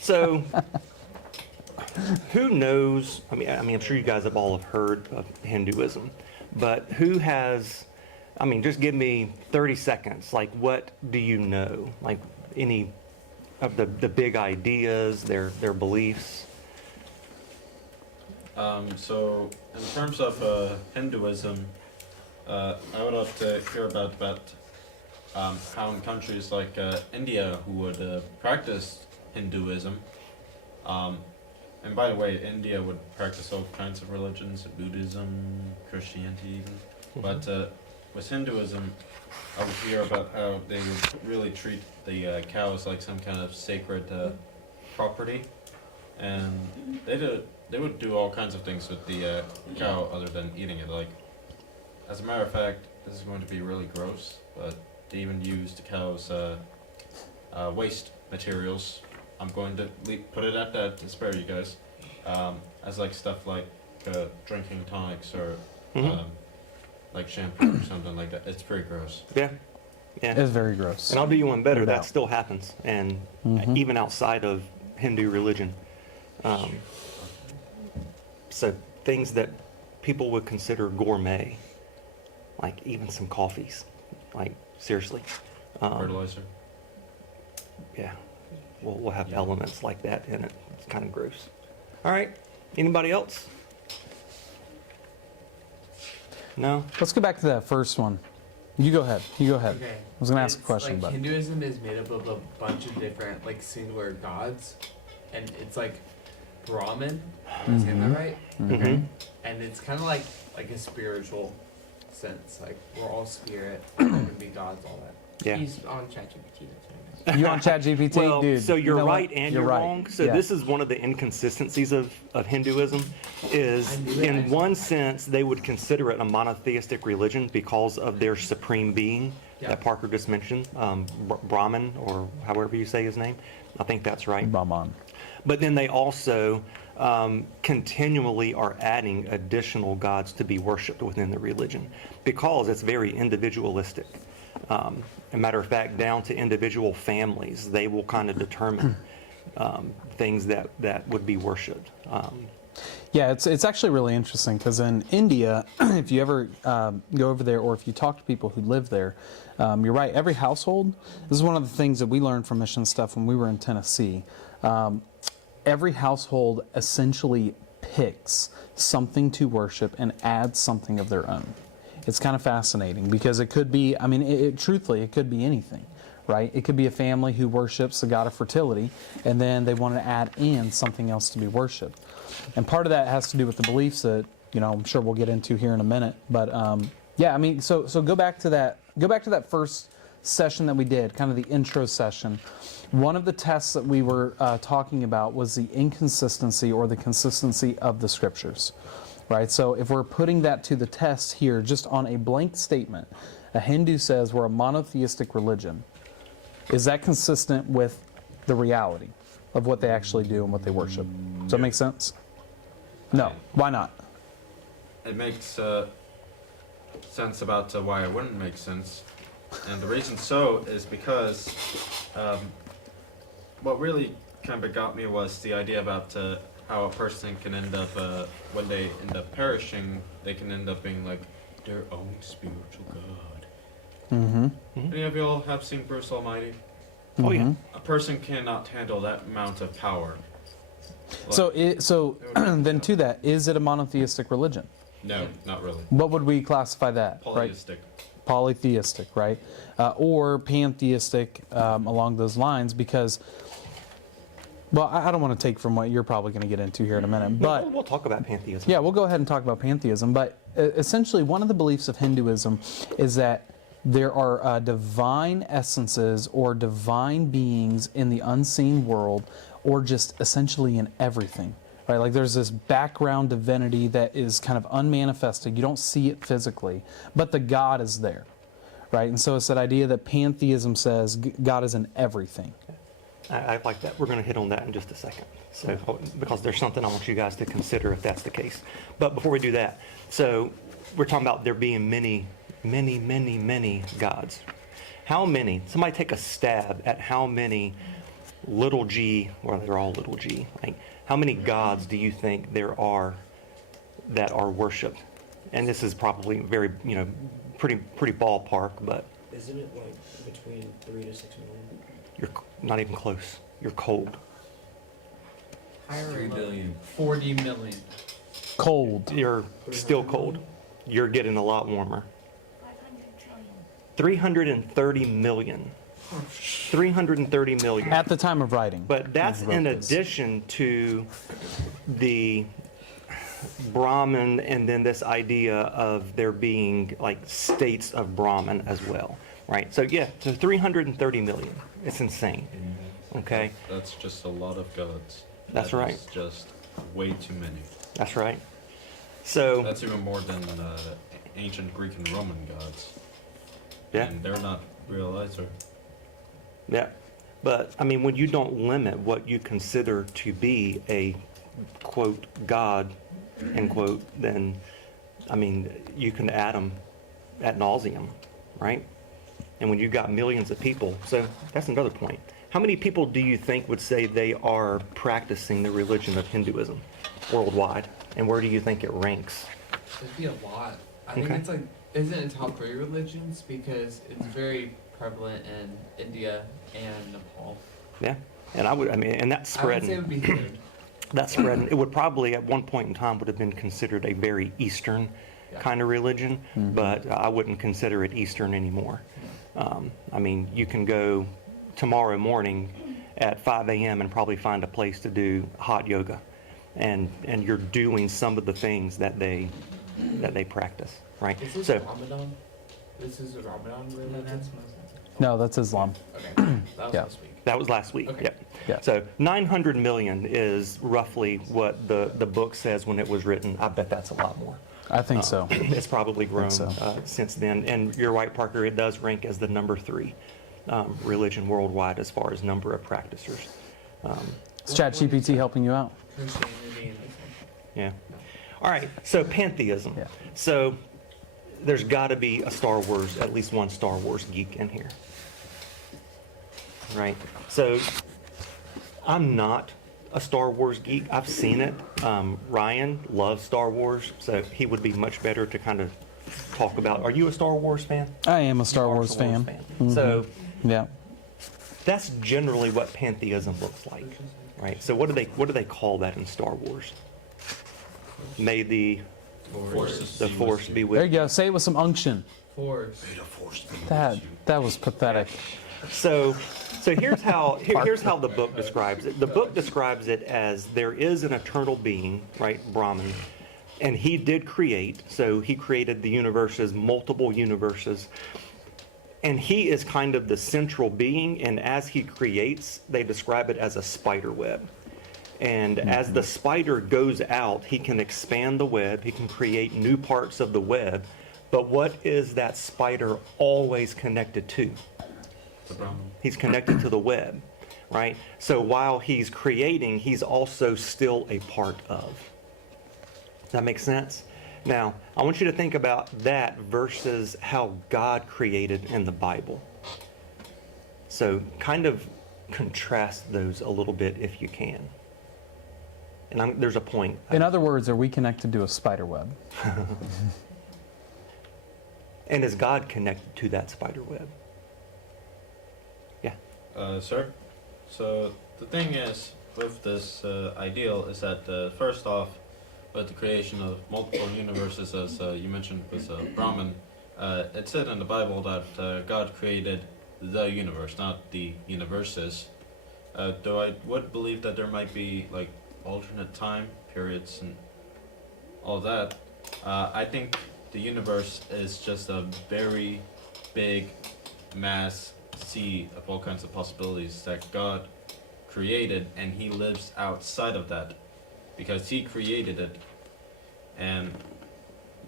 So, who knows? I'm sure you guys have all heard of Hinduism, but who has? Just give me 30 seconds. Like, what do you know? Like, any of the big ideas, their beliefs. So, in terms of Hinduism, I would love to hear about how in countries like India who would practice Hinduism. And by the way, India would practice all kinds of religions, Buddhism, Christianity even. But with Hinduism, I would hear about how they would really treat the cows like some kind of sacred property. And they would do all kinds of things with the cow other than eating it. Like, as a matter of fact, this is going to be really gross, but they even use the cow's waste materials. I'm going to put it at that to spare you guys, as like stuff like drinking tonics or like shampoo or something like that. It's pretty gross. Yeah. It's very gross. And I'll do you one better. No That doubt. still happens, and even outside of Hindu religion. So things that people would consider gourmet, like even some coffees, like seriously. Fertilizer. Yeah, we'll have elements like that in it. It's kind of gross. All right, anybody else? No? Let's go back to that first one. You go ahead. Okay. I was going to ask a question, like but Hinduism is made up of a bunch of different, like, singular gods, and it's like Brahmin. Am I saying that right? Mm-hmm. And it's kind of like a spiritual sense. Like, we're all spirit. We're gonna be gods, all that. Yeah. He's on ChatGPT. That's what you on ChatGPT, Well, dude? so you're you know right what? and you're right. wrong. So Yeah. this is one of the inconsistencies of Hinduism is I knew it. in one sense they would consider it a monotheistic religion because of their supreme being Yeah. that Parker just mentioned, Brahman or however you say his name. I think that's right. Brahman. But then they also continually are adding additional gods to be worshipped within the religion because it's very individualistic. As a matter of fact, down to individual families, they will kind of determine things that would be worshipped. Yeah, it's actually really interesting because in India, if you ever go over there or if you talk to people who live there, you're right, every household, this is one of the things that we learned from mission stuff when we were in Tennessee. Every household essentially picks something to worship and adds something of their own. It's kind of fascinating because it could be, truthfully, it could be anything, right? It could be a family who worships the god of fertility and then they want to add in something else to be worshipped. And part of that has to do with the beliefs that, I'm sure we'll get into here in a minute. But so go back to that first session that we did, kind of the intro session. One of the tests that we were talking about was the inconsistency or the consistency of the scriptures, right? So if we're putting that to the test here, just on a blank statement, a Hindu says we're a monotheistic religion. Is that consistent with the reality of what they actually do and what they worship? Does that make sense? No. Why not? It makes sense about why it wouldn't make sense. And the reason so is because what really kind of got me was the idea about how a person can end up, when they end up perishing, they can end up being like their own spiritual god. Mm-hmm. Any of y'all have seen Bruce Almighty? Oh yeah. A person cannot handle that amount of power. So then to that, is it a monotheistic religion? No, not really. What would we classify that? Right? Polytheistic. Polytheistic, right? Or pantheistic along those lines because, well, I don't want to take from what you're probably going to get into here in a minute, but we'll talk about pantheism. yeah, we'll go ahead and talk about pantheism. But essentially, one of the beliefs of Hinduism is that there are divine essences or divine beings in the unseen world or just essentially in everything. Right? Like there's this background divinity that is kind of unmanifested. You don't see it physically, but the God is there. Right? And so it's that idea that pantheism says God is in everything. I like that. We're going to hit on that in just a second. So, because there's something I want you guys to consider if that's the case. But before we do that, so we're talking about there being many gods. How many? Somebody take a stab at how many little g, well, they're all little g. Like, how many gods do you think there are that are worshipped? And this is probably very, pretty ballpark, but Isn't it like between 3 to 6 million? you're not even close. You're cold. Higher or 3 lower? billion. 40 million. Cold. You're still cold. You're getting a lot warmer. 500 trillion. 330 million. 330 million. At the time of writing. But that's wrote in this. addition to the Brahman and then this idea of there being like states of Brahman as well, right? So yeah, so 330 million. It's insane. Okay, That's just a lot of gods. That's That right. is just way too many. that's right. So That's even more than ancient Greek and Roman gods. yeah, And they're not real either. yeah. But I mean, when you don't limit what you consider to be a quote God end quote, then I mean you can add them ad nauseum, right? And when you've got millions of people, so that's another point. How many people do you think would say they are practicing the religion of Hinduism worldwide? And where do you think it ranks? There'd be a lot. I think Okay. it's like, isn't it top 3 religions? Because it's very prevalent in India and Nepal. Yeah, and and that's I would say it spreading. would be third. That's spreading. It would probably at one point in time would have been considered a very Eastern Yeah. kind of religion, but I wouldn't consider it Eastern anymore. I mean, you can go tomorrow morning at 5 a.m. and probably find a place to do hot yoga, and you're doing some of the things that they practice, right? Is this So Ramadan? This is a Ramadan No, religion? that's Muslim. No, that's Islam. Okay, that was Yeah. last week. that was last week. Okay. Yep. Yeah. So 900 million is roughly what the book says when it was written. I bet that's a lot more. I think so. It's probably grown so. since then. And you're right, Parker, it does rank as the number 3 religion worldwide as far as number of practicers. Is ChatGPT helping you out? Christianity and Islam. Yeah. All right, so pantheism. Yeah. So there's got to be a Star Wars, at least one Star Wars geek in here. Right? So I'm not a Star Wars geek. I've seen it. Ryan loves Star Wars, so he would be much better to kind of talk about. Are you a Star Wars fan? I am a Star You are a Wars fan. So Yeah. that's generally what pantheism looks like, right? So what do they call that in Star Wars? May the force be There with you go. Say it with some unction. Force. That was pathetic. So here's how here's how the book describes it. The book describes it as there is an eternal being, right, Brahman, and he did create. So he created the universes, multiple universes, and he is kind of the central being. And as he creates, they describe it as a spider web. And as the spider goes out, he can expand the web. He can create new parts of the web. But what is that spider always connected to? The Brahman. He's connected to the web, right? So while he's creating, he's also still a part of. Does that make sense? Now, I want you to think about that versus how God created in the Bible. So kind of contrast those a little bit if you can. And there's a point. In other words, are we connected to a spider web? And is God connected to that spider web? Yeah. Sir? So the thing is with this ideal is that first off, with the creation of multiple universes, as you mentioned with Brahman, it said in the Bible that God created the universe, not the universes. Though I would believe that there might be like alternate time periods and all that. I think the universe is just a very big mass sea of all kinds of possibilities that God created, and he lives outside of that because he created it and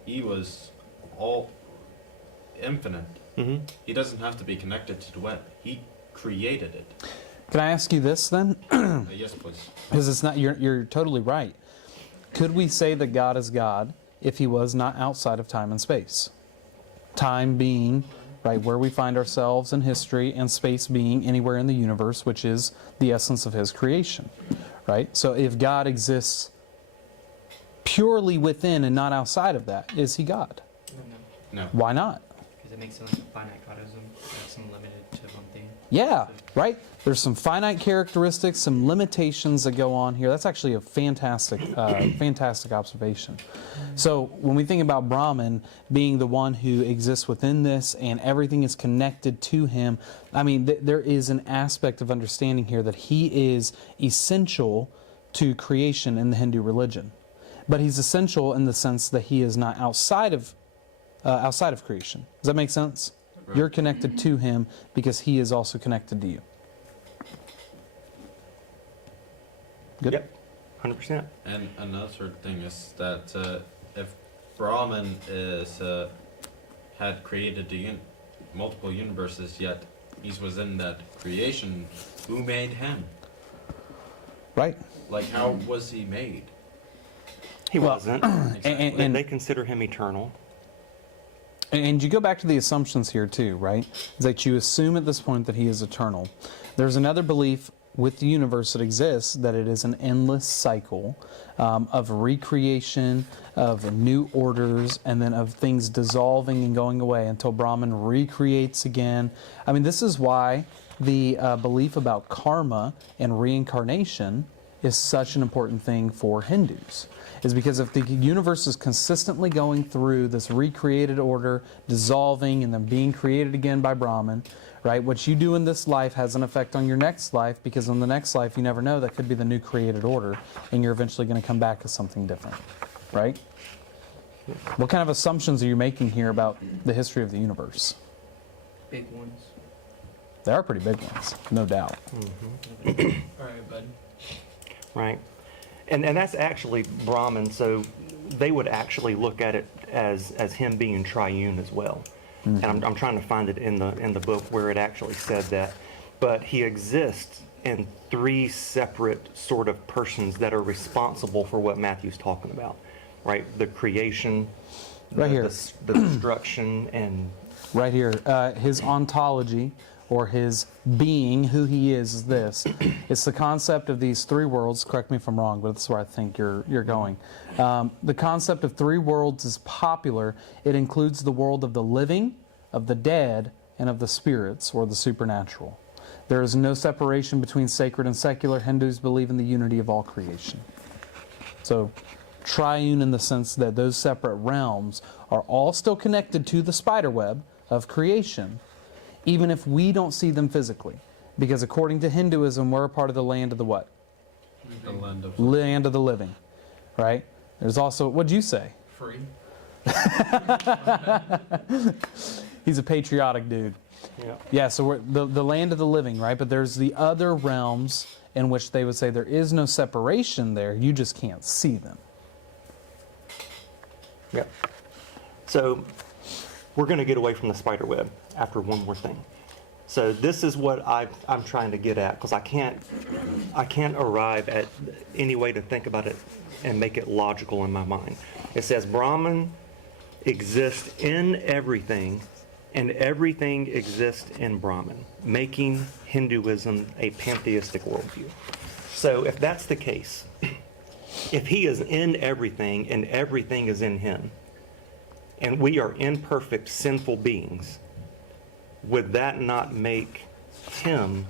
he was all infinite. Mm-hmm. He doesn't have to be connected to the web. He created it. Can I ask you this then? Yes, please. Because it's not. You're totally right. Could we say that God is God if he was not outside of time and space? Time being right? Where we find ourselves in history and space being anywhere in the universe, which is the essence of his creation, right? So if God exists purely within and not outside of that, is he God? No. Why not? Because it makes it like a finite godism. That's limited to one thing. Yeah, right? There's some finite characteristics, some limitations that go on here. That's actually a fantastic, fantastic observation. So when we think about Brahman being the one who exists within this and everything is connected to him, I mean, there is an aspect of understanding here that he is essential to creation in the Hindu religion. But he's essential in the sense that he is not outside of creation. Does that make sense? Right. You're connected to him because he is also connected to you. Good? Yep, 100%. And another thing is that if Brahman had created multiple universes, yet he's within that creation, who made him? Right? Like, how was he made? He Well, wasn't. Exactly. And they consider him eternal. And you go back to the assumptions here too, right? Is that you assume at this point that he is eternal. There's another belief with the universe that exists that it is an endless cycle of recreation, of new orders, and then of things dissolving and going away until Brahman recreates again. I mean, this is why the belief about karma and reincarnation is such an important thing for Hindus. Is because if the universe is consistently going through this recreated order, dissolving and then being created again by Brahman, right? What you do in this life has an effect on your next life, because in the next life you never know, that could be the new created order and you're eventually going to come back as something different, right? What kind of assumptions are you making here about the history of the universe? Big ones. They are pretty big ones, no doubt. All right, bud. Right. And that's actually Brahman, so they would actually look at it as him being triune as well. And I'm trying to find it in the book where it actually said that. But he exists in three separate sort of persons that are responsible for what Matthew's talking about. Right? The creation, Right here. the destruction, and Right here, his ontology, or his being, who he is this. It's the concept of these three worlds. Correct me if I'm wrong, but that's where I think you're going. The concept of three worlds is popular. It includes the world of the living, of the dead, and of the spirits, or the supernatural. There is no separation between sacred and secular. Hindus believe in the unity of all creation. So, triune in the sense that those separate realms are all still connected to the spider web of creation, even if we don't see them physically. Because according to Hinduism, we're a part of the land of the what? The land of Land of the living, right? There's also, what'd you say? Free. He's a patriotic dude. yeah. Yeah, so we're the land of the living, right? But there's the other realms in which they would say there is no separation there, you just can't see them. Yep. So we're going to get away from the spider web after one more thing. So this is what I'm trying to get at, because I can't arrive at any way to think about it and make it logical in my mind. It says Brahman exists in everything, and everything exists in Brahman, making Hinduism a pantheistic worldview. So if that's the case, if he is in everything and everything is in him, and we are imperfect, sinful beings, would that not make him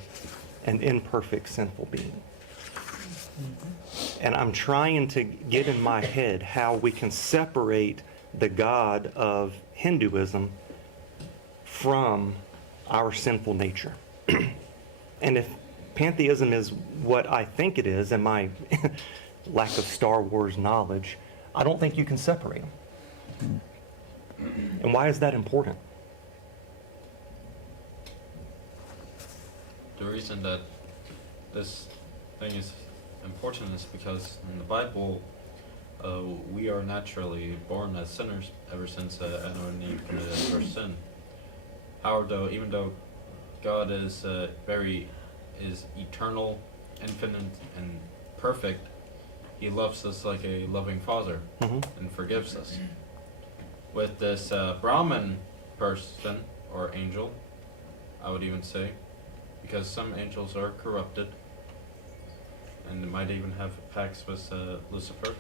an imperfect, sinful being? And I'm trying to get in my head how we can separate the God of Hinduism from our sinful nature. And if pantheism is what I think it is, and my lack of Star Wars knowledge, I don't think you can separate them. And why is that important? The reason that this thing is important is because in the Bible, we are naturally born as sinners ever since Adam and Eve committed their first sin. However, even though God is eternal, infinite, and perfect, He loves us like a loving father and forgives us. With this Brahman person, or angel, I would even say, because some angels are corrupted, and might even have pacts with Lucifer.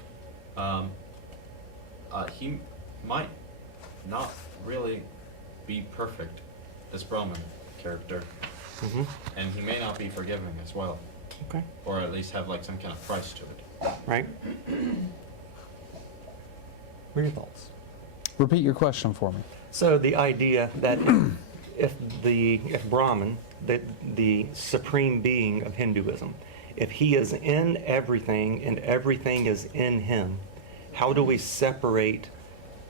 He might not really be perfect as Brahman character, Hmm. and he may not be forgiving as well, Okay. or at least have like some kind of price to it. Right? What are your thoughts? Repeat your question for me. So the idea that if Brahman, the supreme being of Hinduism, if he is in everything and everything is in him, how do we separate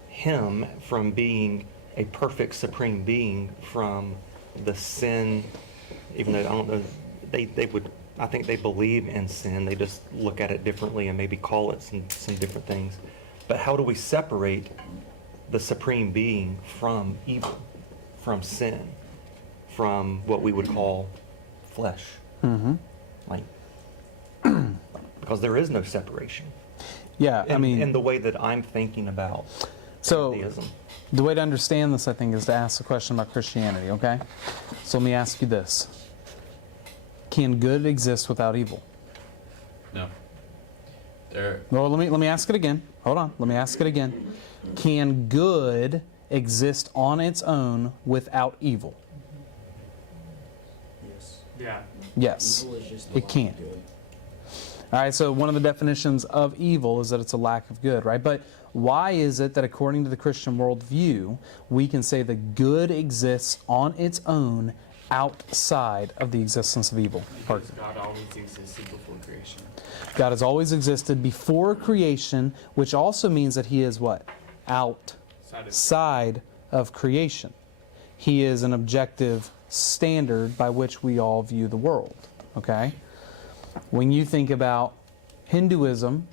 him from being a perfect supreme being from the sin? Even though I don't know, they would, I think they believe in sin. They just look at it differently and maybe call it some different things. But how do we separate the supreme being from evil, from sin, from what we would call flesh? Mm-hmm. Like, because there is no separation. Yeah, I mean, in the way that I'm thinking about so theism. the way to understand this, I think, is to ask the question about Christianity, okay? So let me ask you this. Can good exist without evil? No. There. Well, let me ask it again. Hold on. Let me ask it again. Can good exist on its own without evil? Yes. Yeah. Yes, Evil is just the it lack can. of good. All right, so one of the definitions of evil is that it's a lack of good, right? But why is it that according to the Christian worldview, we can say that good exists on its own outside of the existence of evil? Because God always existed before creation. God has always existed before creation, which also means that he is what? Outside of creation. He is an objective standard by which we all view the world, okay? When you think about Hinduism,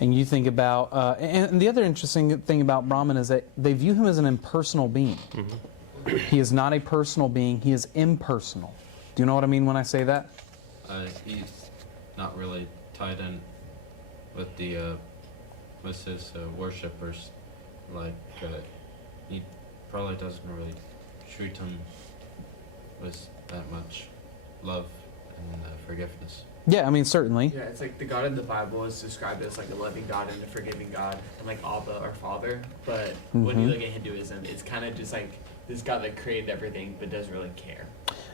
and you think about, and the other interesting thing about Brahman is that they view him as an impersonal being. Mm-hmm. He is not a personal being, he is impersonal. Do you know what I mean when I say that? He's not really tied in with the with his worshippers. Like he probably doesn't really treat them with that much love and forgiveness. Yeah, I mean, certainly. Yeah, it's like the God in the Bible is described as like a loving God and a forgiving God, and like Abba, our Father. But when you Mhm. look at Hinduism, it's kind of just like this God that created everything but doesn't really care.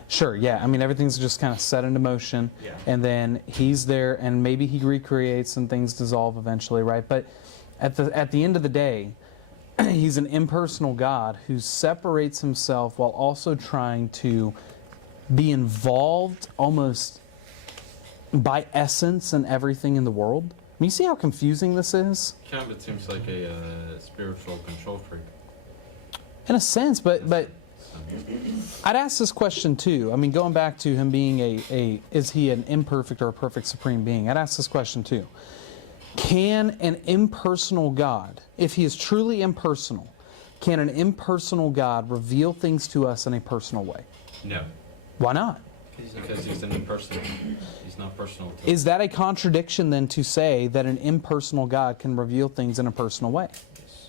Sure, yeah. I mean, everything's just kind of set into motion, Yeah. and then he's there, and maybe he recreates, and things dissolve eventually, right? But at the end of the day, he's an impersonal God who separates himself while also trying to be involved almost by essence in everything in the world. I mean, you see how confusing this is? Kind of, it seems like a spiritual control freak. In a sense, but So, I'd ask this question too. I mean, going back to him being is he an imperfect or a perfect supreme being? I'd ask this question too. Can an impersonal God, if he is truly impersonal, can an impersonal God reveal things to us in a personal way? no, Why not? because he's an impersonal. He's not personal. To Is that a contradiction then to say that an impersonal God can reveal things in a personal way?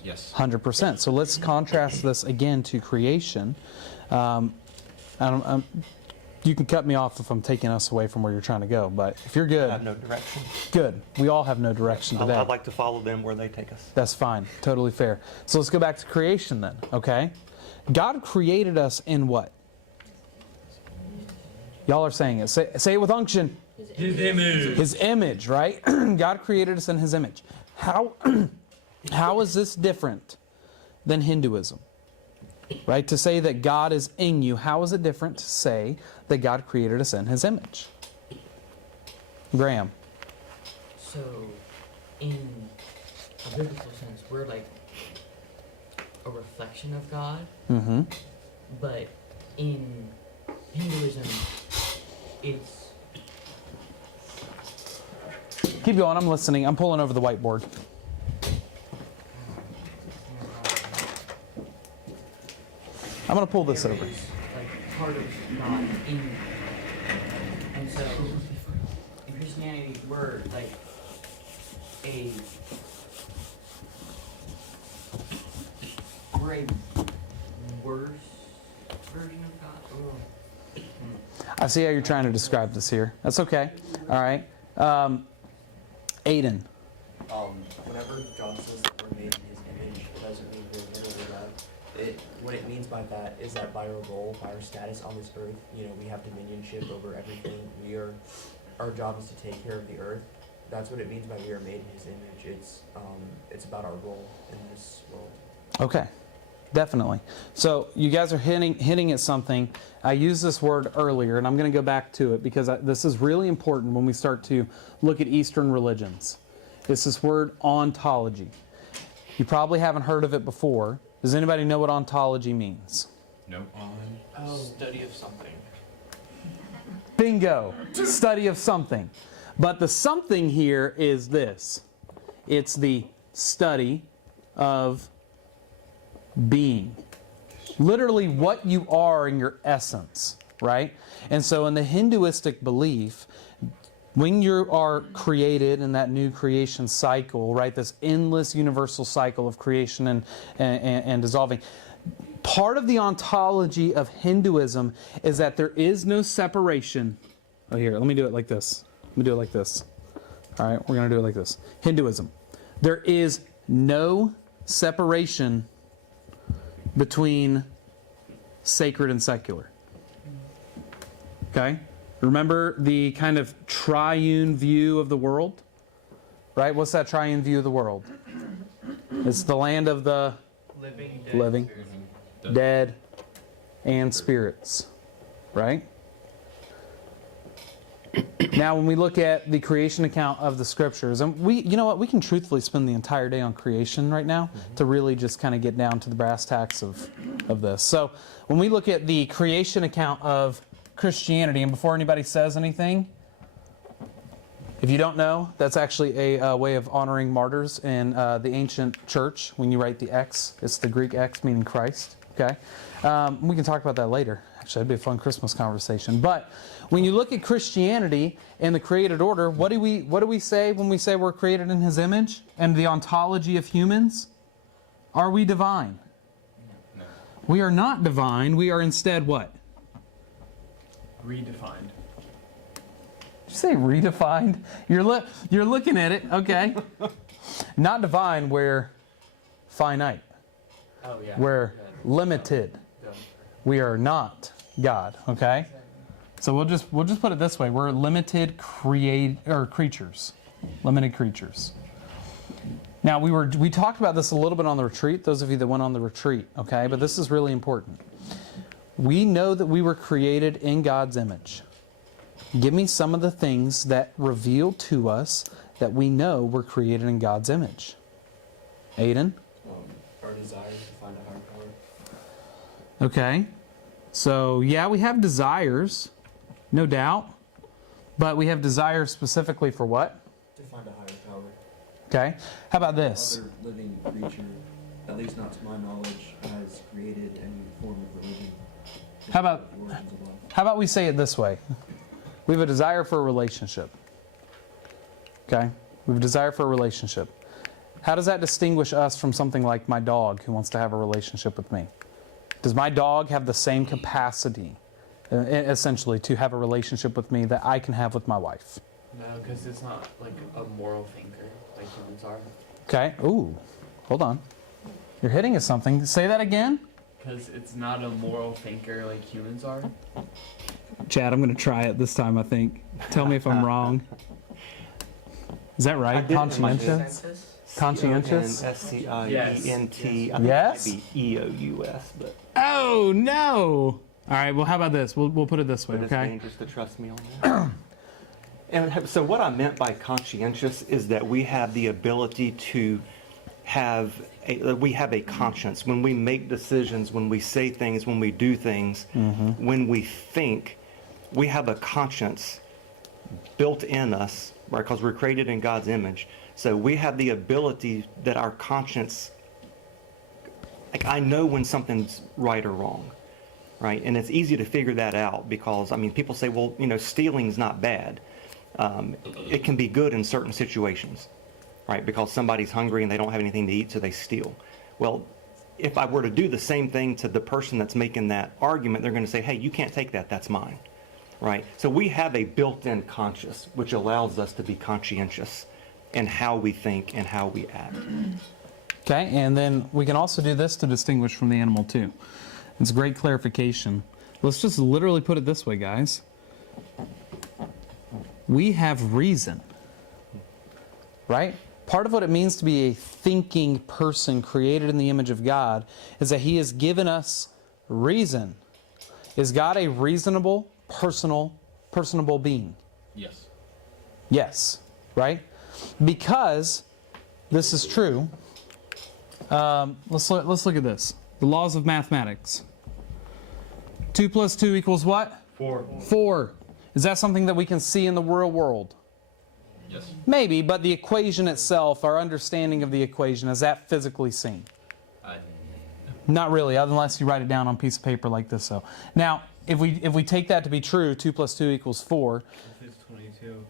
Yes. 100%. So let's contrast this again to creation. You can cut me off if I'm taking us away from where you're trying to go, but if you're I good, have no direction. good. We all have no direction today. I'd like to follow them where they take us. That's fine. Totally fair. So let's go back to creation then, okay? God created us in what? Y'all are saying it. Say it with unction. His image. His image, right? God created us in his image. How is this different than Hinduism? Right? To say that God is in you, how is it different to say that God created us in his image? Graham. So, in a biblical sense, we're like a reflection of God, Mm-hmm. but in Hinduism, it's Keep going. I'm listening. I'm pulling over the whiteboard. I'm going to pull this there over. is, like part of God in, and so in Christianity, we're like we're a worse version of God. I see how you're trying to describe this here. That's okay. All right. Aiden. Whenever John says that we're made in his image, it doesn't mean we're literally God. What it means by that is that by our role, by our status on this earth, we have dominionship over everything. Our job is to take care of the earth. That's what it means by we are made in his image. It's about our role in this world. Okay. Definitely. So you guys are hitting at something. I used this word earlier, and I'm going to go back to it because this is really important when we start to look at Eastern religions. It's this word ontology. You probably haven't heard of it before. Does anybody know what ontology means? No. Study of something. Bingo! Study of something. But the something here is this. It's the study of being. Literally what you are in your essence, right? And so in the Hinduistic belief, when you are created in that new creation cycle, right, this endless universal cycle of creation and dissolving, part of the ontology of Hinduism is that there is no separation. Oh, here, let me do it like this. Let me do it like this. All right, we're going to do it like this. Hinduism. There is no separation between sacred and secular. Okay? Remember the kind of triune view of the world? Right? What's that triune view of the world? It's the land of the living, dead, and spirits. Right? Now, when we look at the creation account of the scriptures, and we can truthfully spend the entire day on creation right now to really just kind of get down to the brass tacks of this. So, when we look at the creation account of Christianity, and before anybody says anything, if you don't know, that's actually a way of honoring martyrs in the ancient church. When you write the X, it's the Greek X meaning Christ. Okay, we can talk about that later. Actually, that'd be a fun Christmas conversation. But when you look at Christianity and the created order, what do we say when we say we're created in His image and the ontology of humans? Are we divine? No. We are not divine. We are instead what? Redefined. Did you say redefined? You're looking at it. Okay. Not divine. We're finite. Oh yeah. We're limited. We are not God, okay? So we'll just put it this way: we're limited creatures, limited creatures. Now we talked about this a little bit on the retreat. Those of you that went on the retreat, okay? But this is really important. We know that we were created in God's image. Give me some of the things that reveal to us that we know we're created in God's image. Aiden? Our desire to find a higher power. Okay. So, yeah, we have desires, no doubt. But we have desires specifically for what? To find a higher power. Okay. How about this? Other living creature, at least not to my knowledge, has created any form of religion. How about The origins of life. How about we say it this way? We have a desire for a relationship. Okay? We have a desire for a relationship. How does that distinguish us from something like my dog who wants to have a relationship with me? Does my dog have the same capacity, essentially, to have a relationship with me that I can have with my wife? No, because it's not like a moral thinker like humans are. Okay? Ooh, hold on. You're hitting at something. Say that again. Because it's not a moral thinker like humans are. Chad, I'm going to try it this time, I think. Tell me if I'm wrong. Is that right? Conscientious? Conscientious? S-C-I-E-N-T. Yes? Maybe E-O-U-S, but Oh, no! All right, well, how about this? We'll put it this way, it's okay? dangerous to trust me on that. And so what I meant by conscientious is that we have the ability to we have a conscience. When we make decisions, when we say things, when we do things, when we think, we have a conscience built in us, right? Because we're created in God's image. So we have the ability that our conscience, like I know when something's right or wrong, right? And it's easy to figure that out because, I mean, people say, well, stealing's not bad. It can be good in certain situations, right? Because somebody's hungry and they don't have anything to eat, so they steal. Well, if I were to do the same thing to the person that's making that argument, they're going to say, hey, you can't take that, that's mine, right? So we have a built-in conscience, which allows us to be conscientious in how we think and how we act. Okay, and then we can also do this to distinguish from the animal too. It's a great clarification. Let's just literally put it this way, guys. We have reason, right? Part of what it means to be a thinking person created in the image of God is that He has given us reason. Is God a reasonable, personable being? Yes. Yes, right? Because this is true. Let's look at this. The laws of mathematics. 2 plus 2 equals what? 4. 4. Is that something that we can see in the real world? Yes. Maybe, but the equation itself, our understanding of the equation, is that physically seen? Not really, unless you write it down on a piece of paper like this. So now, if we take that to be true, 2 plus 2 equals 4. If it's 22.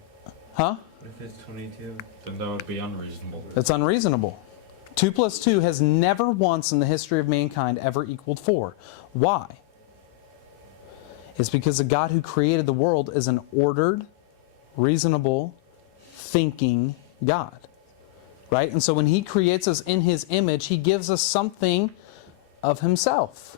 Huh? If it's 22. Then that would be unreasonable. It's unreasonable. 2 plus 2 has never once in the history of mankind ever equaled 4. Why? It's because the God who created the world is an ordered, reasonable, thinking God. Right? And so when He creates us in His image, He gives us something of Himself.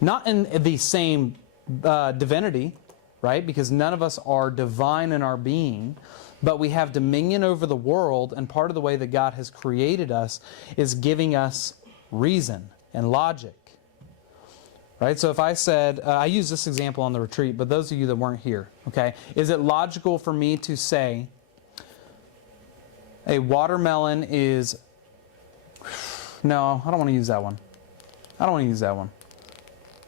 Not in the same divinity, right? Because none of us are divine in our being, but we have dominion over the world, and part of the way that God has created us is giving us reason and logic. Right? So if I said, I used this example on the retreat, but those of you that weren't here, okay, is it logical for me to say a watermelon is... No, I don't want to use that one. I don't want to use that one.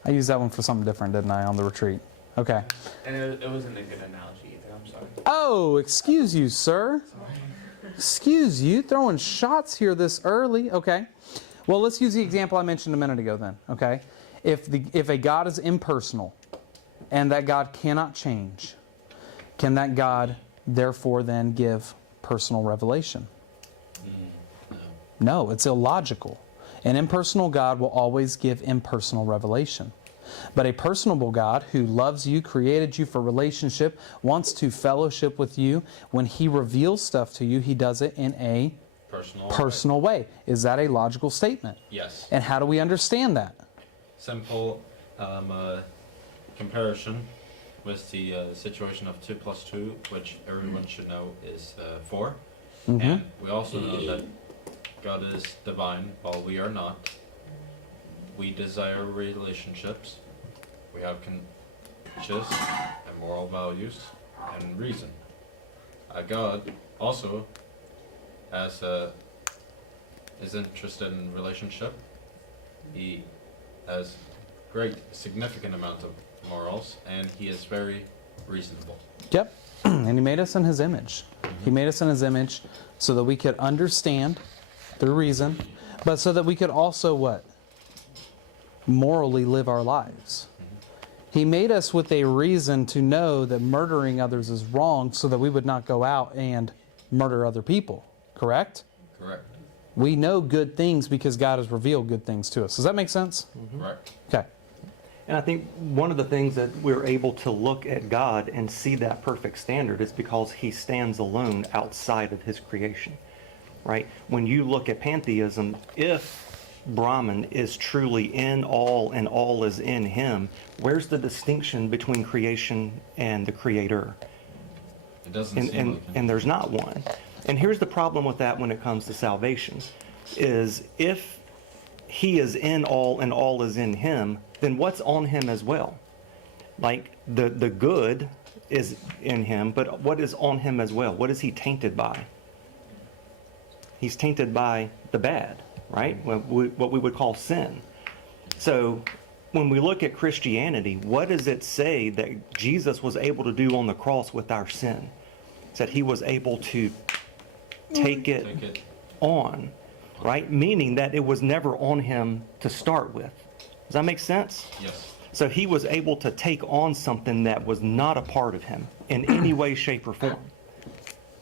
I used that one for something different, didn't I, on the retreat? Okay. And it wasn't a good analogy either, I'm sorry. Oh, excuse you, sir. Excuse you, throwing shots here this early. Okay. Well, let's use the example I mentioned a minute ago then, okay? If a God is impersonal and that God cannot change, can that God therefore then give personal revelation? No, it's illogical. An impersonal God will always give impersonal revelation. But a personable God who loves you, created you for relationship, wants to fellowship with you, when He reveals stuff to you, He does it in a personal way. Is that a logical statement? Yes. And how do we understand that? Simple comparison with the situation of 2 plus 2, which everyone should know is 4. Mm-hmm. And we also know that God is divine while we are not. We desire relationships. We have conscious and moral values and reason. God also is interested in relationship. He has great, significant amount of morals, and He is very reasonable. Yep. And He made us in His image. He made us in His image so that we could understand through reason, but so that we could also what? Morally live our lives. He made us with a reason to know that murdering others is wrong so that we would not go out and murder other people. Correct? Correct. We know good things because God has revealed good things to us. Does that make sense? Correct. Okay. And I think one of the things that we're able to look at God and see that perfect standard is because He stands alone outside of His creation, right? When you look at pantheism, if Brahman is truly in all and all is in Him, where's the distinction between creation and the Creator? It doesn't seem like it. And there's not one. And here's the problem with that when it comes to salvation, is if He is in all and all is in Him, then what's on Him as well? Like the good is in Him, but what is on Him as well? What is He tainted by? He's tainted by the bad, right? What we would call sin. So when we look at Christianity, what does it say that Jesus was able to do on the cross with our sin? It's that He was able to take it on, right? Meaning that it was never on Him to start with. Does that make sense? Yes. So He was able to take on something that was not a part of Him in any way, shape, or form.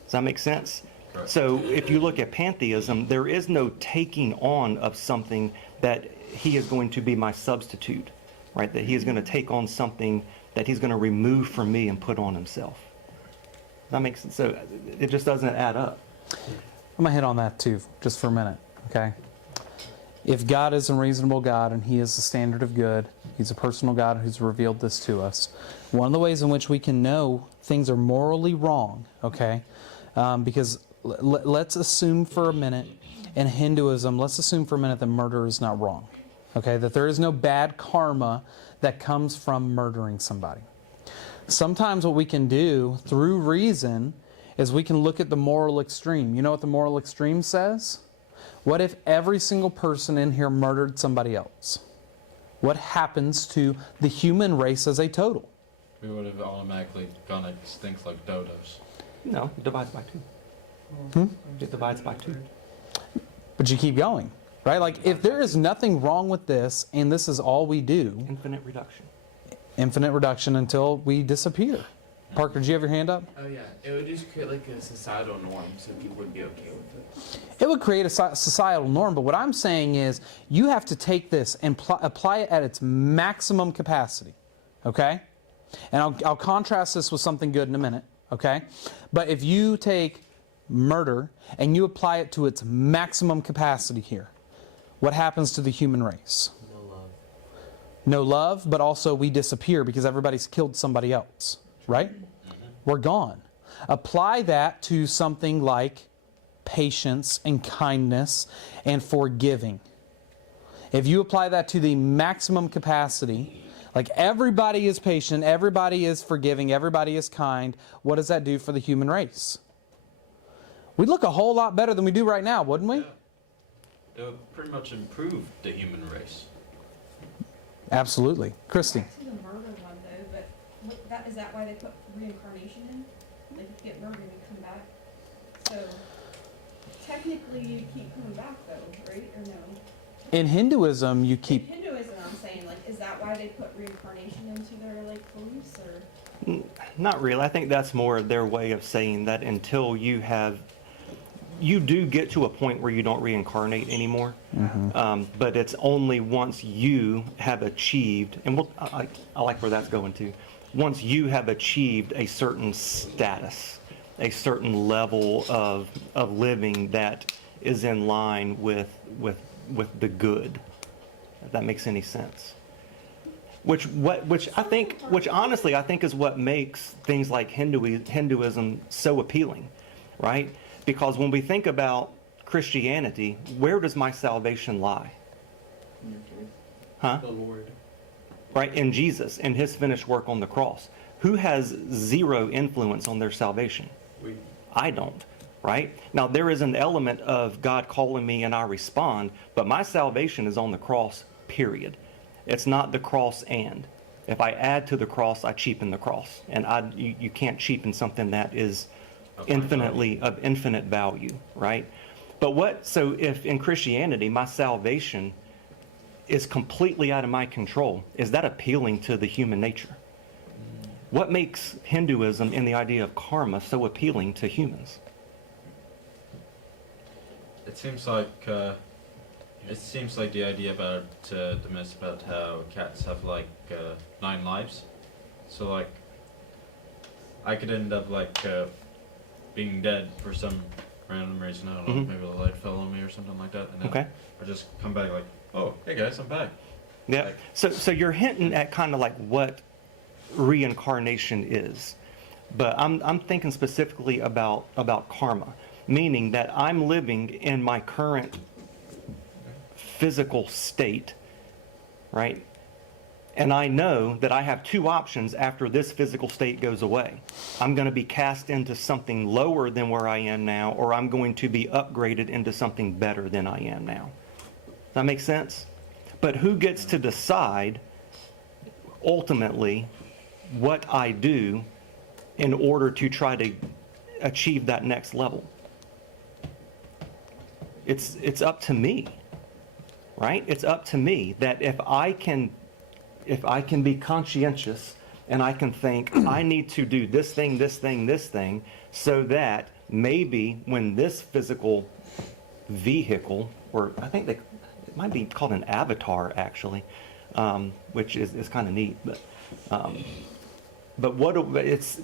Does that make sense? Correct. So if you look at pantheism, there is no taking on of something that he is going to be my substitute, right? That he is going to take on something that he's going to remove from me and put on himself. That makes sense. So it just doesn't add up. I'm going to hit on that too, just for a minute, okay? If God is a reasonable God and he is the standard of good, he's a personal God who's revealed this to us. One of the ways in which we can know things are morally wrong, okay? Because let's assume for a minute, in Hinduism, let's assume for a minute that murder is not wrong, okay? That there is no bad karma that comes from murdering somebody. Sometimes what we can do through reason is we can look at the moral extreme. You know what the moral extreme says? What if every single person in here murdered somebody else? What happens to the human race as a total? We would have automatically gone extinct like dodos. No, it divides by 2. It divides by 2. But you keep going, right? Like, if there is nothing wrong with this, and this is all we do, Infinite reduction. infinite reduction until we disappear. Parker, did you have your hand up? Oh yeah, it would just create like a societal norm, so people would be okay with it. It would create a societal norm, but what I'm saying is you have to take this and apply it at its maximum capacity, okay? And I'll contrast this with something good in a minute, okay? But if you take murder and you apply it to its maximum capacity here, what happens to the human race? No love. No love, but also we disappear because everybody's killed somebody else, right? We're gone. Apply that to something like patience and kindness and forgiving. If you apply that to the maximum capacity, like everybody is patient, everybody is forgiving, everybody is kind, what does that do for the human race? We'd look a whole lot better than we do right now, wouldn't we? Yeah. It would pretty much improve the human race. Absolutely. Christy. Back to the murder one though, but is that why they put reincarnation in? Like if you get murdered, you come back. So technically you keep coming back though, right? Or no? In Hinduism, you keep... In Hinduism, I'm saying, like, is that why they put reincarnation into their like beliefs, or? Not really. I think that's more their way of saying that until you do get to a point where you don't reincarnate anymore. But it's only once you have achieved, and I like where that's going to, once you have achieved a certain status, a certain level of living that is in line with the good, if that makes any sense. Which honestly I think is what makes things like Hinduism so appealing, right? Because when we think about Christianity, where does my salvation lie? Huh? The Lord. Right? In Jesus, in his finished work on the cross. Who has zero influence on their salvation? I don't. Right? Now, there is an element of God calling me and I respond, but my salvation is on the cross, period. It's not the cross and. If I add to the cross, I cheapen the cross. And you can't cheapen something that is infinitely of infinite value, right? But so if in Christianity my salvation is completely out of my control, is that appealing to the human nature? What makes Hinduism and the idea of karma so appealing to humans? It seems like the idea about the myth about how cats have like 9 lives. So like I could end up like being dead for some random reason. I don't know, maybe the light fell on me or something like that, and then Okay. I just come back like, oh, hey guys, I'm back. Yeah. Like- So you're hinting at kind of like what reincarnation is, but I'm thinking specifically about karma, meaning that I'm living in my current physical state, right? And I know that I have 2 options after this physical state goes away. I'm going to be cast into something lower than where I am now, or I'm going to be upgraded into something better than I am now. Does that make sense? But who gets to decide ultimately what I do in order to try to achieve that next level? It's up to me, right? It's up to me that if I can be conscientious and I can think I need to do this thing, this thing, this thing, so that maybe when this physical vehicle, or I think it might be called an avatar actually, which is kind of neat. But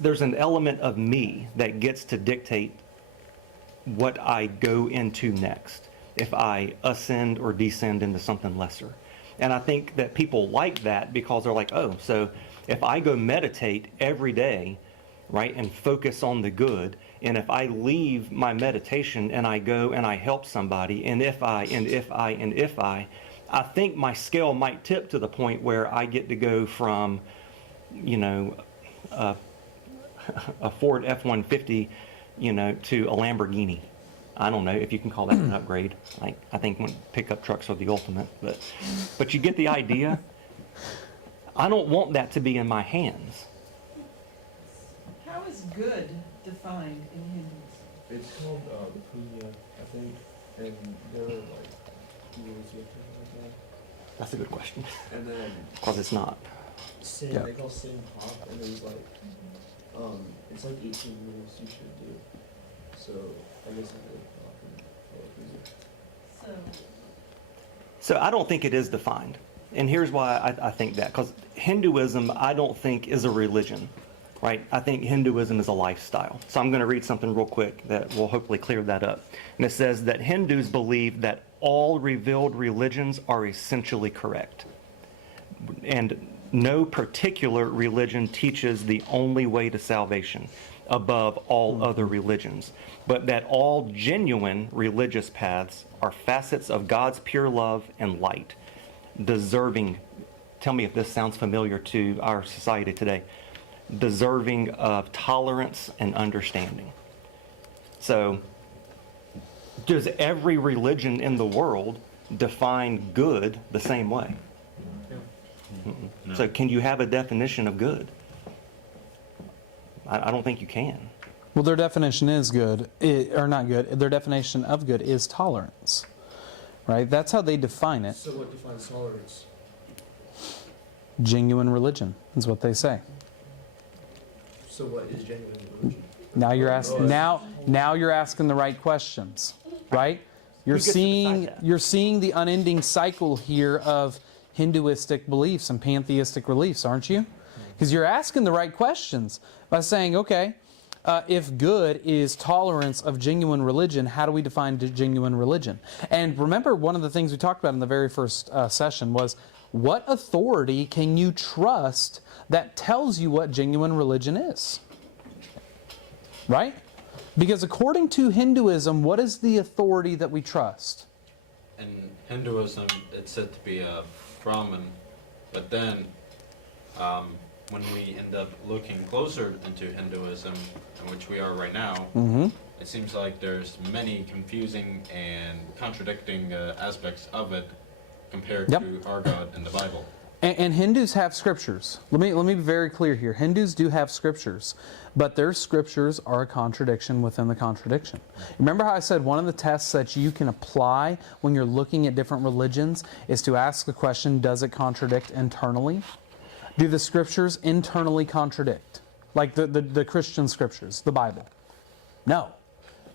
there's an element of me that gets to dictate what I go into next, if I ascend or descend into something lesser. And I think that people like that because they're like, oh, so if I go meditate every day, right, and focus on the good, and if I leave my meditation and I go and I help somebody, and if I think my scale might tip to the point where I get to go from, you know, a Ford F-150, you know, to a Lamborghini. I don't know if you can call that an upgrade. Like, I think pickup trucks are the ultimate, but you get the idea. I don't want that to be in my hands. How is good defined in Hinduism? It's called punya, I think, and there are like rules with it like that. That's a good question. And then Because it's not. sin, Yeah. they call sin hop, and there's like, it's like 18 rules you should do. So I guess I could So, So I don't think it is defined. And here's why I think that. Because Hinduism, I don't think, is a religion, right? I think Hinduism is a lifestyle. So I'm going to read something real quick that will hopefully clear that up. And it says that Hindus believe that all revealed religions are essentially correct. And no particular religion teaches the only way to salvation above all other religions, but that all genuine religious paths are facets of God's pure love and light, deserving, tell me if this sounds familiar to our society today, deserving of tolerance and understanding. So, does every religion in the world define good the same way? No. So can you have a definition of good? I don't think you can. Well, their definition is good, or not good. Their definition of good is tolerance, right? That's how they define it. So what defines tolerance? Genuine religion is what they say. So what is genuine religion? Now you're asking. Now you're asking the right questions, right? You're Who gets to seeing decide that? you're seeing the unending cycle here of Hinduistic beliefs and pantheistic beliefs, aren't you? Because you're asking the right questions by saying, okay, if good is tolerance of genuine religion, how do we define genuine religion? And remember, one of the things we talked about in the very first session was, what authority can you trust that tells you what genuine religion is? Right? Because according to Hinduism, what is the authority that we trust? In Hinduism, it's said to be a Brahmin, but then when we end up looking closer into Hinduism, in which we are right now, it seems like there's many confusing and contradicting aspects of it compared to our God in the Bible. And Hindus have scriptures. Let me be very clear here. Hindus do have scriptures, but their scriptures are a contradiction within the contradiction. Remember how I said one of the tests that you can apply when you're looking at different religions is to ask the question, does it contradict internally? Do the scriptures internally contradict? Like the Christian scriptures, the Bible? No,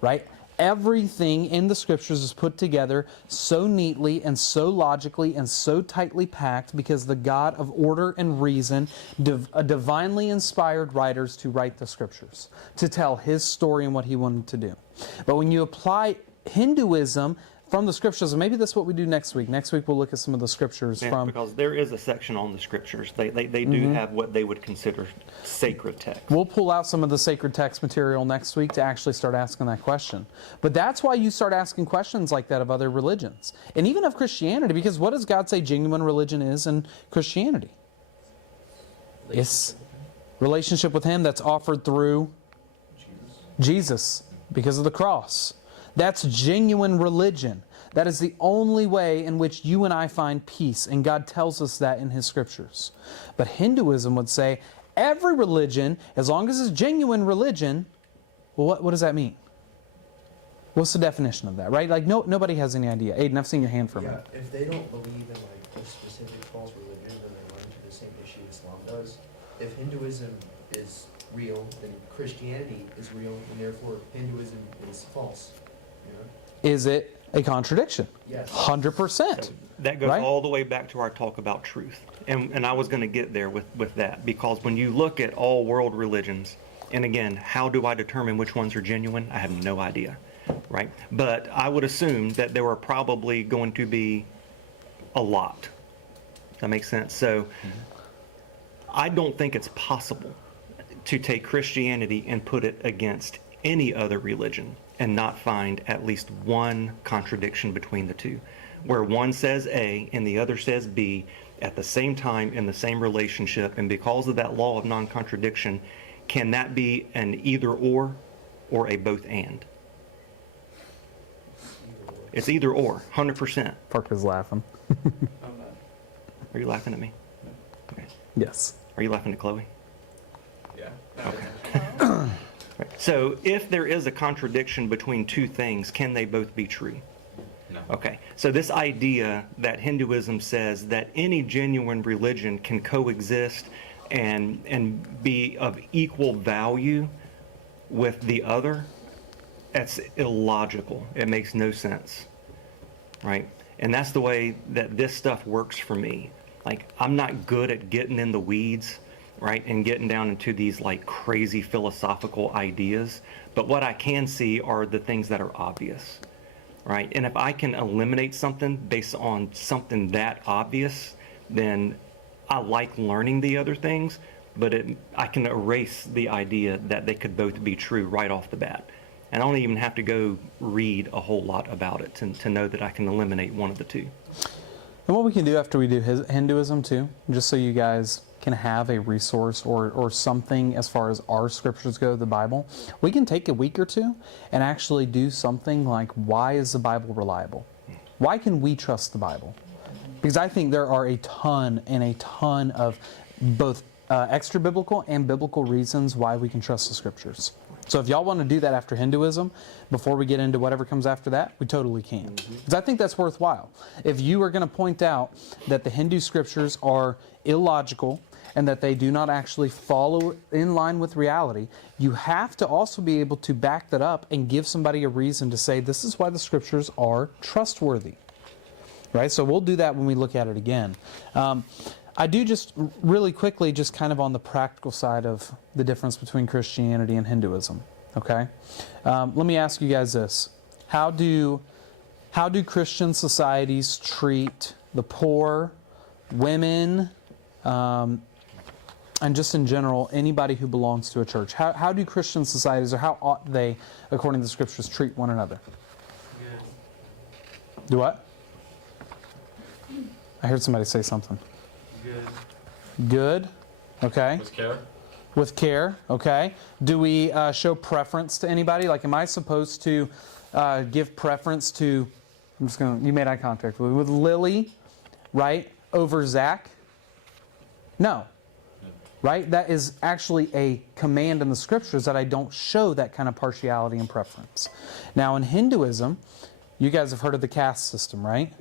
right? Everything in the scriptures is put together so neatly and so logically and so tightly packed because the God of order and reason divinely inspired writers to write the scriptures, to tell His story and what He wanted to do. But when you apply Hinduism from the scriptures, and maybe that's what we do next week. Next week we'll look at some of the scriptures from... Because there is a section on the scriptures. They do have what they would consider sacred text. We'll pull out some of the sacred text material next week to actually start asking that question. But that's why you start asking questions like that of other religions. And even of Christianity, because what does God say genuine religion is in Christianity? It's relationship with Him that's offered through Jesus because of the cross. That's genuine religion. That is the only way in which you and I find peace, and God tells us that in His scriptures. But Hinduism would say, every religion, as long as it's genuine religion, well, what does that mean? What's the definition of that, right? Like, nobody has any idea. Aiden, I've seen your hand for a minute. If they don't believe in like a specific false religion, then they run into the same issue Islam does. If Hinduism is real, then Christianity is real, and therefore Hinduism is false. You know? is it a contradiction? Yes. 100%. That goes Right. all the way back to our talk about truth. And I was going to get there with that, because when you look at all world religions, and again, how do I determine which ones are genuine? I have no idea, right? But I would assume that there are probably going to be a lot. Does that make sense? So I don't think it's possible to take Christianity and put it against any other religion and not find at least one contradiction between the two, where one says A and the other says B at the same time in the same relationship. And because of that law of non-contradiction, can that be an either or a both and? It's either or, 100%. Parker's laughing. Are you laughing at me? Okay. Yes. Are you laughing at Chloe? Yeah. Right. So if there is a contradiction between two things, can they both be true? No. Okay, so this idea that Hinduism says that any genuine religion can coexist and be of equal value with the other, that's illogical. It makes no sense, right? And that's the way that this stuff works for me. Like, I'm not good at getting in the weeds, right, and getting down into these like crazy philosophical ideas, but what I can see are the things that are obvious. Right? And if I can eliminate something based on something that obvious, then I like learning the other things, but I can erase the idea that they could both be true right off the bat. And I don't even have to go read a whole lot about it to know that I can eliminate one of the two. And what we can do after we do Hinduism too, just so you guys can have a resource or something as far as our scriptures go, the Bible, we can take a week or two and actually do something like, why is the Bible reliable? Why can we trust the Bible? Because I think there are a ton of both extra biblical and biblical reasons why we can trust the scriptures. So if y'all want to do that after Hinduism, before we get into whatever comes after that, we totally can. Because I think that's worthwhile. If you are going to point out that the Hindu scriptures are illogical and that they do not actually follow in line with reality, you have to also be able to back that up and give somebody a reason to say, this is why the scriptures are trustworthy. Right? So we'll do that when we look at it again. I do just really quickly, just kind of on the practical side of the difference between Christianity and Hinduism. Okay? Let me ask you guys this. How do Christian societies treat the poor, women, and just in general, anybody who belongs to a church? How do Christian societies, or how ought they, according to the scriptures, treat one another? Good. Do what? I heard somebody say something. Good. Good. Okay. With care? With care. Okay. Do we show preference to anybody? Like, am I supposed to give preference to, you made eye contact with Lily, right, over Zach? No. Right? That is actually a command in the scriptures that I don't show that kind of partiality and preference. Now, in Hinduism, you guys have heard of the caste system, right?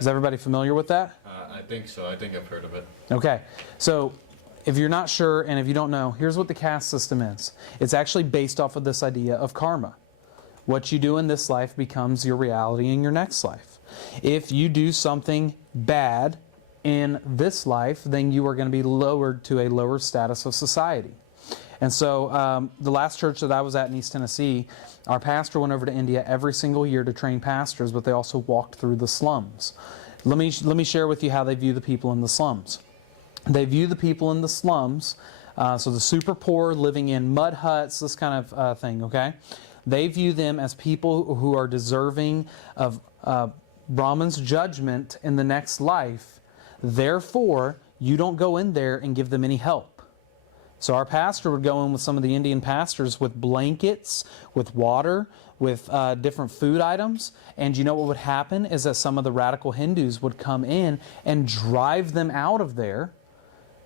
Is everybody familiar with that? I think so. I think I've heard of it. Okay. So, if you're not sure and if you don't know, here's what the caste system is. It's actually based off of this idea of karma. What you do in this life becomes your reality in your next life. If you do something bad in this life, then you are going to be lowered to a lower status of society. And so the last church that I was at in East Tennessee, our pastor went over to India every single year to train pastors, but they also walked through the slums. Let me share with you how they view the people in the slums. They view the people in the slums, so the super poor living in mud huts, this kind of thing, okay? They view them as people who are deserving of Brahman's judgment in the next life. Therefore, you don't go in there and give them any help. So our pastor would go in with some of the Indian pastors with blankets, with water, with different food items. And you know what would happen is that some of the radical Hindus would come in and drive them out of there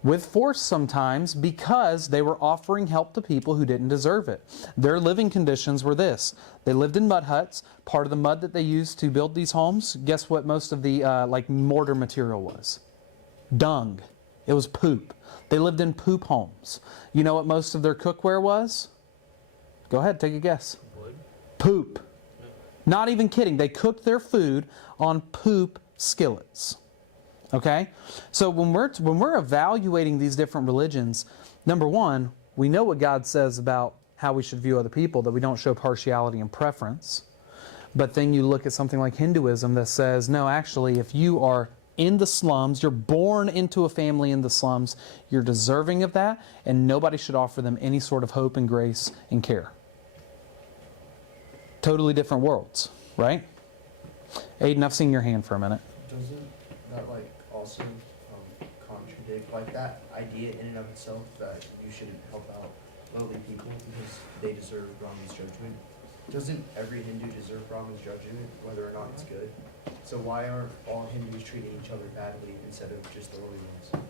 with force sometimes, because they were offering help to people who didn't deserve it. Their living conditions were this. They lived in mud huts. Part of the mud that they used to build these homes, guess what most of the like mortar material was? Dung. It was poop. They lived in poop homes. You know what most of their cookware was? Go ahead, take a guess. Wood. Poop. Not even kidding. They cooked their food on poop skillets. Okay? So when we're evaluating these different religions, number one, we know what God says about how we should view other people, that we don't show partiality and preference. But then you look at something like Hinduism that says, no, actually, if you are in the slums, you're born into a family in the slums, you're deserving of that, and nobody should offer them any sort of hope and grace and care. Totally different worlds, right? Aiden, I've seen your hand for a minute. Doesn't that like also contradict like that idea in and of itself that you should help out lowly people because they deserve Brahman's judgment? Doesn't every Hindu deserve Brahman's judgment, whether or not it's good? So why are all Hindus treating each other badly instead of just the lowly ones?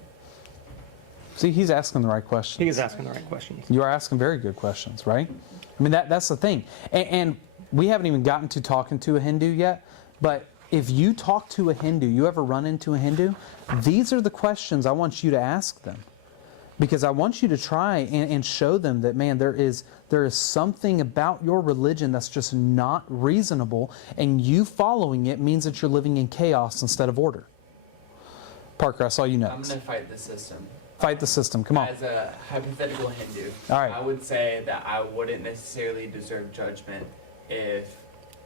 See, he's asking the right questions. He is asking the right questions. You are asking very good questions, right? I mean, that's the thing. And we haven't even gotten to talking to a Hindu yet, but if you talk to a Hindu, you ever run into a Hindu, these are the questions I want you to ask them. Because I want you to try and show them that, man, there is something about your religion that's just not reasonable, and you following it means that you're living in chaos instead of order. Parker, I saw you I'm next. going to fight the system. Fight the system. Come on. As a hypothetical Hindu, All right. I would say that I wouldn't necessarily deserve judgment if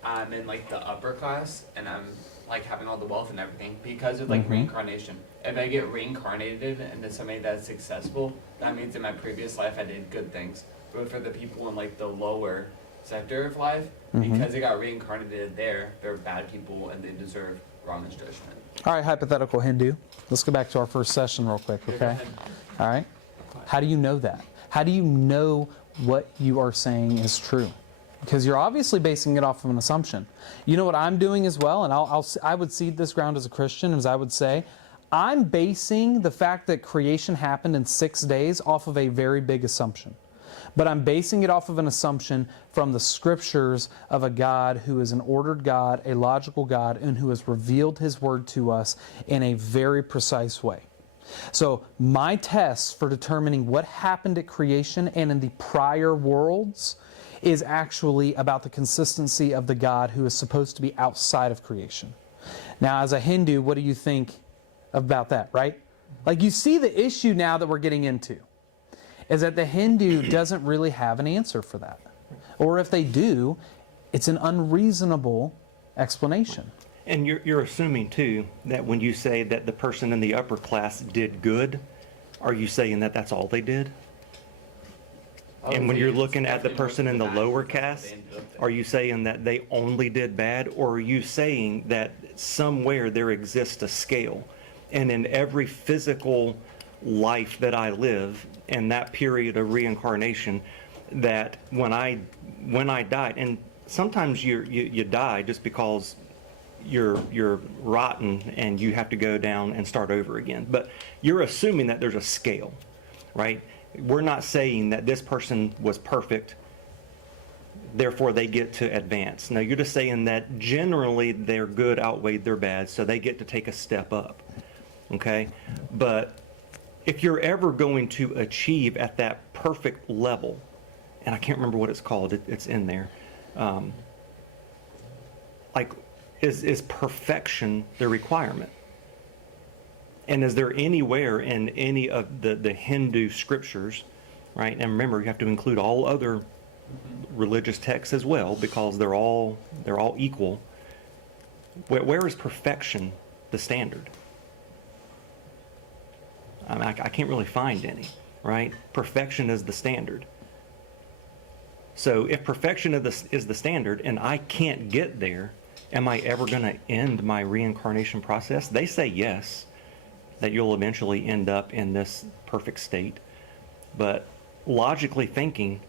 I'm in like the upper class and I'm like having all the wealth and everything because of like reincarnation. If I get reincarnated into somebody that's successful, that means in my previous life I did good things. But for the people in like the lower sector of life, because they got reincarnated there, they're bad people and they deserve Raman's judgment. All right, hypothetical Hindu. Let's go back to our first session real quick, okay? All right. How do you know that? How do you know what you are saying is true? Because you're obviously basing it off of an assumption. You know what I'm doing as well, and I would cede this ground as a Christian, as I would say, I'm basing the fact that creation happened in 6 days off of a very big assumption. But I'm basing it off of an assumption from the scriptures of a God who is an ordered God, a logical God, and who has revealed His Word to us in a very precise way. So my tests for determining what happened at creation and in the prior worlds is actually about the consistency of the God who is supposed to be outside of creation. Now, as a Hindu, what do you think about that, right? Like, you see the issue now that we're getting into, is that the Hindu doesn't really have an answer for that. Or if they do, it's an unreasonable explanation. And you're assuming, too, that when you say that the person in the upper class did good, are you saying that that's all they did? And when you're looking at the person in the lower caste, are you saying that they only did bad? Or are you saying that somewhere there exists a scale? And in every physical life that I live, in that period of reincarnation, that when I died, and sometimes you die just because you're rotten and you have to go down and start over again. But you're assuming that there's a scale, right? We're not saying that this person was perfect, therefore they get to advance. No, you're just saying that generally their good outweighed their bad, so they get to take a step up, okay? But if you're ever going to achieve at that perfect level, and I can't remember what it's called, it's in there, like, is perfection the requirement? And is there anywhere in any of the Hindu scriptures, right? And remember, you have to include all other religious texts as well, because they're all equal. Where is perfection the standard? I mean, I can't really find any, right? Perfection is the standard. So if perfection is the standard and I can't get there, am I ever going to end my reincarnation process? They say yes, that you'll eventually end up in this perfect state. But logically thinking,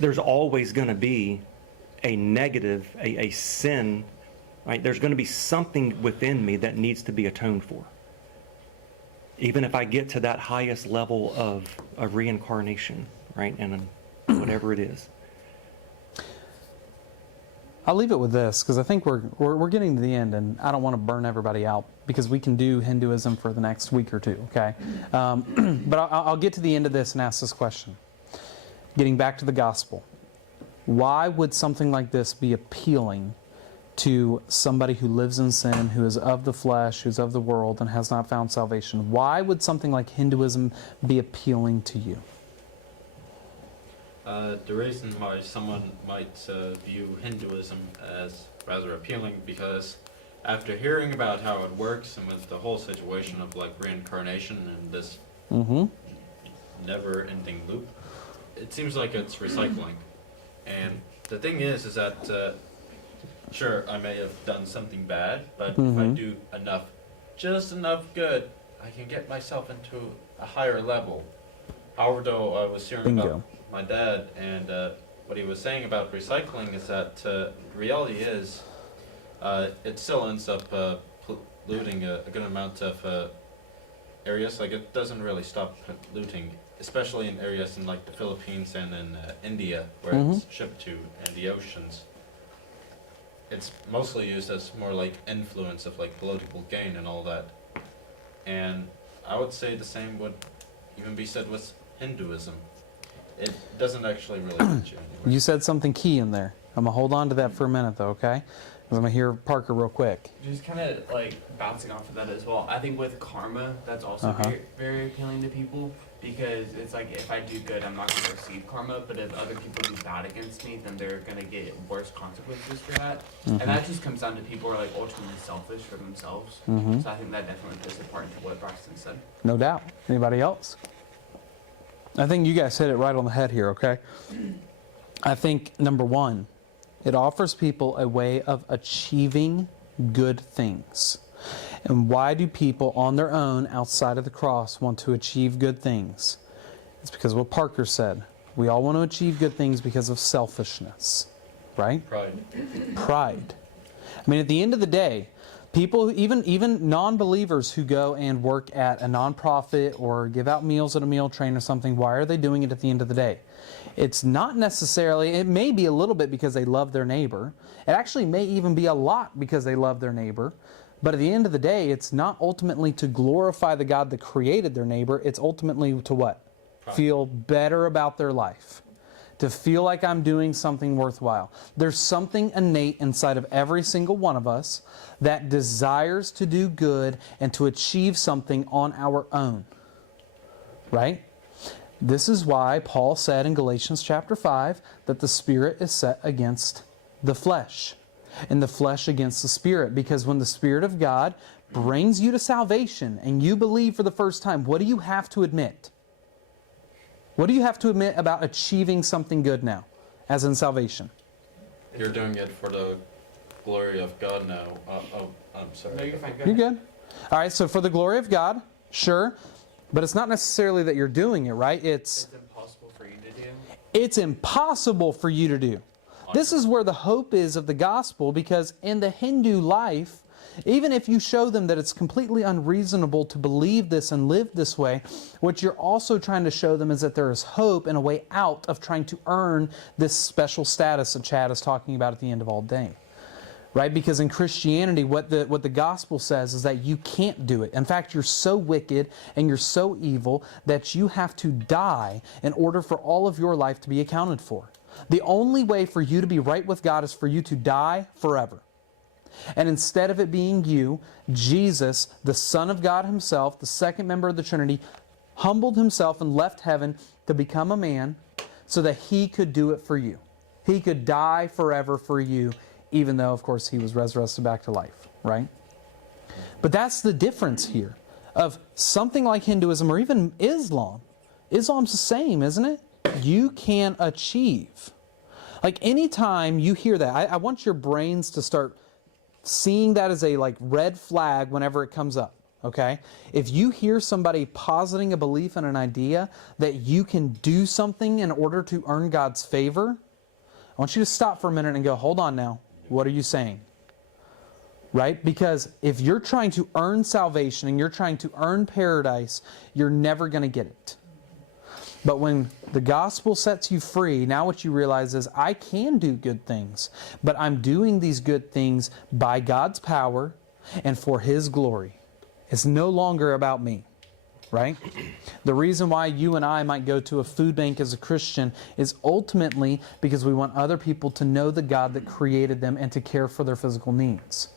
there's always going to be a negative, a sin, right? There's going to be something within me that needs to be atoned for. Even if I get to that highest level of reincarnation, right? And whatever it is. I'll leave it with this, because I think we're getting to the end, and I don't want to burn everybody out, because we can do Hinduism for the next week or two, okay? But I'll get to the end of this and ask this question. Getting back to the gospel. Why would something like this be appealing to somebody who lives in sin, who is of the flesh, who's of the world, and has not found salvation? Why would something like Hinduism be appealing to you? The reason why someone might view Hinduism as rather appealing, because after hearing about how it works and with the whole situation of like reincarnation and this Mm-hmm. never-ending loop, it seems like it's recycling. And the thing is that sure, I may have done something bad, but if I Mhm. do enough, just enough good, I can get myself into a higher level. However, though, I was hearing Bingo. about my dad, and what he was saying about recycling is that reality is it still ends up polluting a good amount of areas. Like, it doesn't really stop polluting, especially in areas in like the Philippines and in India, where it's shipped to, and the oceans. It's mostly used as more like influence of like political gain and all that. And I would say the same would even be said with Hinduism. It doesn't actually really get you anywhere. You said something key in there. I'm going to hold on to that for a minute, though, okay? I'm going to hear Parker real quick. Just kind of like bouncing off of that as well. I think with karma, that's also very, very appealing to people, because it's like if I do good, I'm not going to receive karma, but if other people do bad against me, then they're going to get worse consequences for that. And that just comes down to people who are like ultimately selfish for themselves. So I think that definitely plays a part into what Braxton said. No doubt. Anybody else? I think you guys hit it right on the head here, okay? I think, number one, it offers people a way of achieving good things. And why do people on their own, outside of the cross, want to achieve good things? It's because of what Parker said. We all want to achieve good things because of selfishness, right? Pride. Pride. I mean, at the end of the day, people, even non-believers who go and work at a nonprofit or give out meals at a meal train or something, why are they doing it at the end of the day? It's not necessarily, it may be a little bit because they love their neighbor. It actually may even be a lot because they love their neighbor. But at the end of the day, it's not ultimately to glorify the God that created their neighbor. It's ultimately to what? Pride. Feel better about their life. To feel like I'm doing something worthwhile. There's something innate inside of every single one of us that desires to do good and to achieve something on our own. Right? This is why Paul said in Galatians chapter 5 that the Spirit is set against the flesh, and the flesh against the Spirit. Because when the Spirit of God brings you to salvation and you believe for the first time, what do you have to admit? What do you have to admit about achieving something good now, as in salvation? You're doing it for the glory of God now. I'm sorry. No, you're fine. Go You're ahead. good. All right, so for the glory of God, sure. But it's not necessarily that you're doing it, right? It's impossible for you to do. It's impossible for you to do. This is where the hope is of the gospel, because in the Hindu life, even if you show them that it's completely unreasonable to believe this and live this way, what you're also trying to show them is that there is hope and a way out of trying to earn this special status that Chad is talking about at the end of all day. Right? Because in Christianity, what the gospel says is that you can't do it. In fact, you're so wicked and you're so evil that you have to die in order for all of your life to be accounted for. The only way for you to be right with God is for you to die forever. And instead of it being you, Jesus, the Son of God himself, the second member of the Trinity, humbled himself and left heaven to become a man so that he could do it for you. He could die forever for you, even though, of course, he was resurrected back to life, right? But that's the difference here of something like Hinduism or even Islam. Islam's the same, isn't it? You can achieve. Like anytime you hear that, I want your brains to start seeing that as a like red flag whenever it comes up, okay? If you hear somebody positing a belief in an idea that you can do something in order to earn God's favor, I want you to stop for a minute and go, hold on now. What are you saying? Right? Because if you're trying to earn salvation and you're trying to earn paradise, you're never going to get it. But when the gospel sets you free, now what you realize is I can do good things, but I'm doing these good things by God's power and for His glory. It's no longer about me. right? The reason why you and I might go to a food bank as a Christian is ultimately because we want other people to know the God that created them and to care for their physical needs.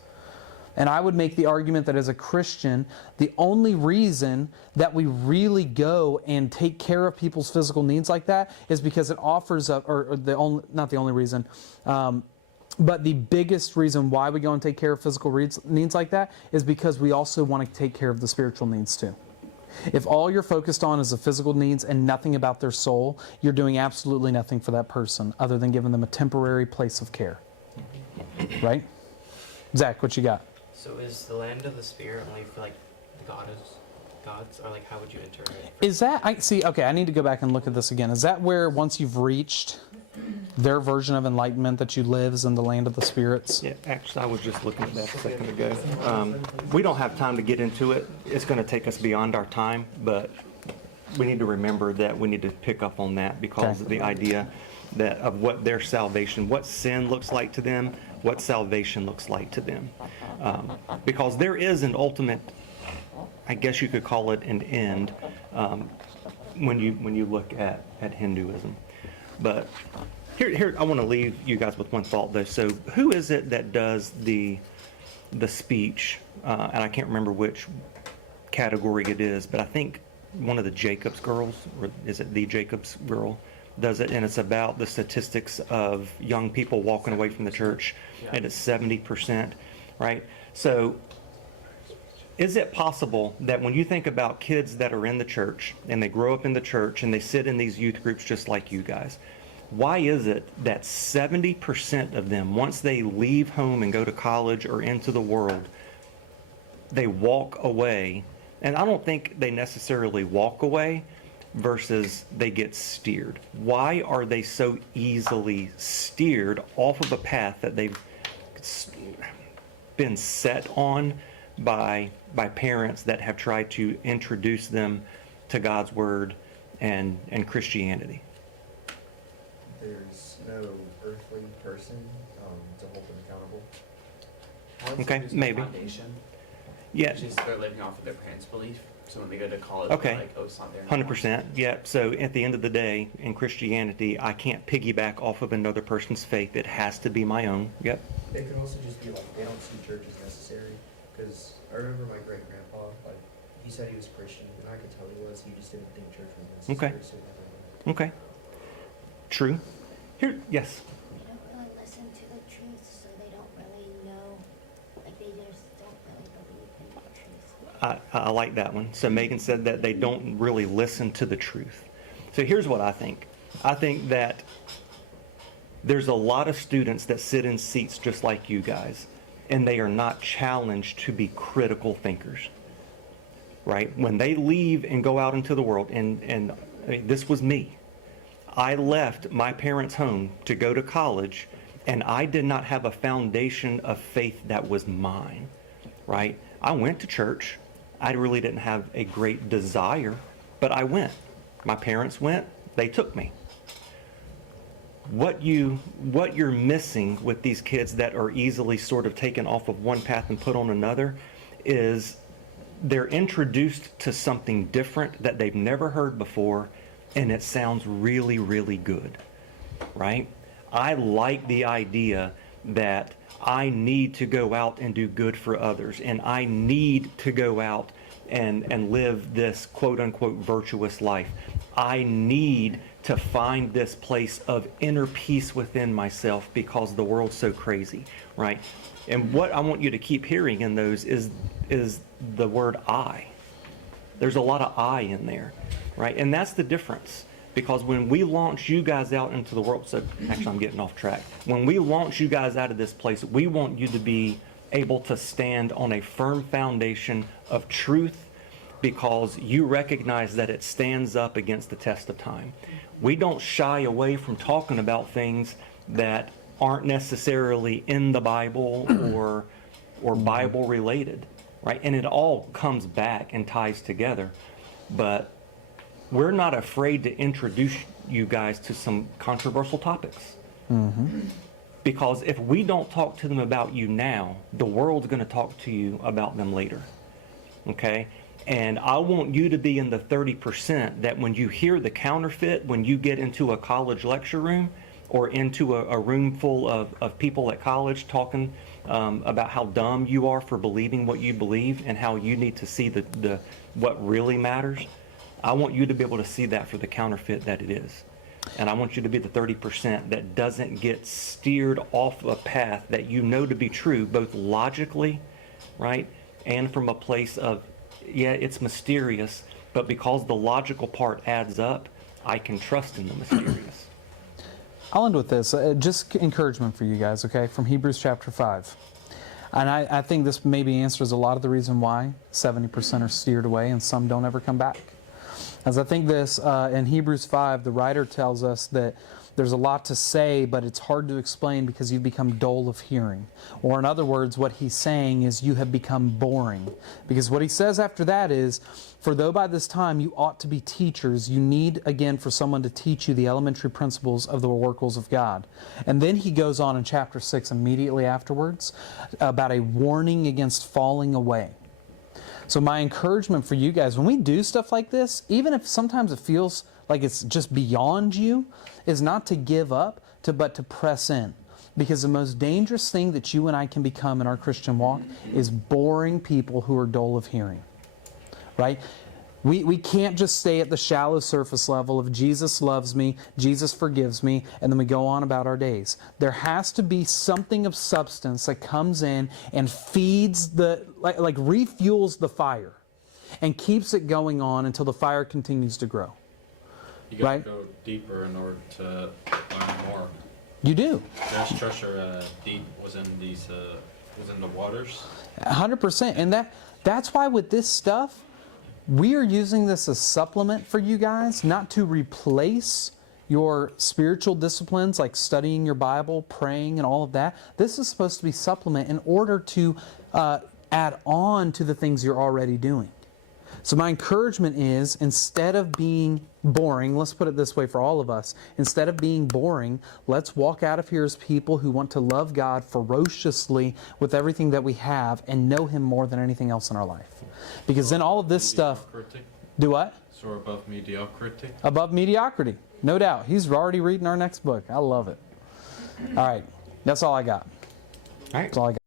And I would make the argument that as a Christian, the only reason that we really go and take care of people's physical needs like that is because it offers up, or the only, not the only reason, but the biggest reason why we go and take care of physical needs like that is because we also want to take care of the spiritual needs too. If all you're focused on is the physical needs and nothing about their soul, you're doing absolutely nothing for that person other than giving them a temporary place of care. Right? Zach, what you got? So is the land of the spirit only for like the gods, or like how would you interpret it? Is that, I see, okay, I need to go back and look at this again. Is that where once you've reached their version of enlightenment that you live is in the land of the spirits? Yeah, actually, I was just looking at that a second ago. We don't have time to get into it. It's going to take us beyond our time, but we need to remember that we need to pick up on that because of the idea that of what their salvation, what sin looks like to them, what salvation looks like to them. Because there is an ultimate, I guess you could call it an end, when you look at Hinduism. But here I want to leave you guys with one thought though. So who is it that does the speech? And I can't remember which category it is, but I think one of the Jacobs girls, or is it the Jacobs girl, does it, and it's about the statistics of young people walking away from the church, and it's 70%, right? So is it possible that when you think about kids that are in the church, and they grow up in the church, and they sit in these youth groups just like you guys, why is it that 70% of them, once they leave home and go to college or into the world, they walk away? And I don't think they necessarily walk away versus they get steered. Why are they so easily steered off of a path that they've been set on by parents that have tried to introduce them to God's Word and Christianity? There's no earthly person to hold them accountable. Okay, There's no maybe. Foundation. Yeah. Just they're living off of their parents' belief. So when they go to college, Okay. they're like, oh, it's not there anymore. 100%. Yeah. So at the end of the day, in Christianity, I can't piggyback off of another person's faith. It has to be my own. Yep. It could also just be like they don't see church as necessary. Because I remember my great grandpa, like he said he was Christian, and I could tell he was. He just didn't think church was necessary. Okay. So he never went. Okay. True. Here, yes. They don't really listen to the truth, so they don't really know, like they just don't really believe in the truth. I like that one. So Megan said that they don't really listen to the truth. So here's what I think. I think that there's a lot of students that sit in seats just like you guys, and they are not challenged to be critical thinkers, right? When they leave and go out into the world, and I mean, this was me. I left my parents' home to go to college, and I did not have a foundation of faith that was mine, right? I went to church. I really didn't have a great desire, but I went. My parents went. They took me. What you're missing with these kids that are easily sort of taken off of one path and put on another is they're introduced to something different that they've never heard before, and it sounds really, really good, right? I like the idea that I need to go out and do good for others, and I need to go out and live this quote-unquote virtuous life. I need to find this place of inner peace within myself because the world's so crazy, right? And what I want you to keep hearing in those is the word I. There's a lot of I in there, right? And that's the difference. Because when we launch you guys out into the world, so actually I'm getting off track. When we launch you guys out of this place, we want you to be able to stand on a firm foundation of truth because you recognize that it stands up against the test of time. We don't shy away from talking about things that aren't necessarily in the Bible or Bible related, right? And it all comes back and ties together. But we're not afraid to introduce you guys to some controversial topics. Mm-hmm. Because if we don't talk to them about you now, the world's going to talk to you about them later. Okay? And I want you to be in the 30% that when you hear the counterfeit, when you get into a college lecture room or into a room full of people at college talking about how dumb you are for believing what you believe and how you need to see the what really matters, I want you to be able to see that for the counterfeit that it is. And I want you to be the 30% that doesn't get steered off a path that you know to be true, both logically, right, and from a place of, yeah, it's mysterious, but because the logical part adds up, I can trust in the mysterious. I'll end with this. Just encouragement for you guys, okay, from Hebrews chapter 5. And I think this maybe answers a lot of the reason why 70% are steered away and some don't ever come back. As I think this, in Hebrews 5, the writer tells us that there's a lot to say, but it's hard to explain because you've become dull of hearing. Or in other words, what he's saying is you have become boring. Because what he says after that is, for though by this time you ought to be teachers, you need again for someone to teach you the elementary principles of the oracles of God. And then he goes on in chapter 6 immediately afterwards about a warning against falling away. So my encouragement for you guys, when we do stuff like this, even if sometimes it feels like it's just beyond you, is not to give up, but to press in. Because the most dangerous thing that you and I can become in our Christian walk is boring people who are dull of hearing. Right? We can't just stay at the shallow surface level of Jesus loves me, Jesus forgives me, and then we go on about our days. There has to be something of substance that comes in and feeds like refuels the fire and keeps it going on until the fire continues to grow. You gotta Right? go deeper in order to learn more. You do. There's treasure deep within the waters. 100%. And that's why with this stuff, we are using this as supplement for you guys, not to replace your spiritual disciplines like studying your Bible, praying, and all of that. This is supposed to be supplement in order to add on to the things you're already doing. So my encouragement is, instead of being boring, let's put it this way for all of us, instead of being boring, let's walk out of here as people who want to love God ferociously with everything that we have and know Him more than anything else in our life. Because then all of this stuff... Do what? Soar above mediocrity. Above mediocrity. No doubt. He's already reading our next book. I love it. All right. That's all I got. All right. That's all I got.